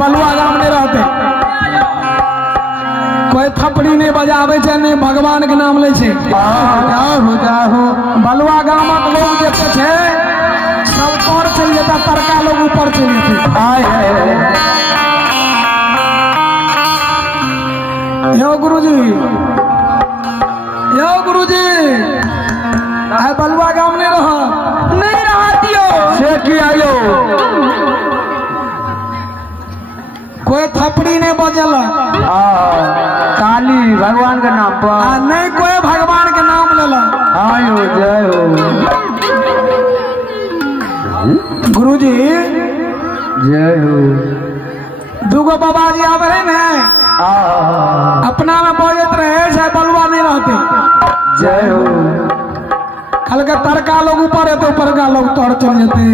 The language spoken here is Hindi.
बलुआ गांव में रहते कोई थपड़ी नहीं बजावे छे नहीं भगवान के नाम ले छे। जाओ बलुआ गांव के लोग जते छे सब तोड़ चल जाता, तरका लोग ऊपर चल जाते। यो गुरुजी आए बलुआ गांव में नहीं रहतियो से की आयो कोई थपड़ी नहीं बजला काली भगवान के नाम पर नहीं कोई भगवान के नाम लेला। आयो जय हो गुरुजी जय हो। दूगो बाबाजी आवे रहे ने अपना में बजत रहे चाहे बलुआ नहीं रहते। जय हो। कल के तरका लोग ऊपर है तो ऊपर का लोग तोड़ चल जाते।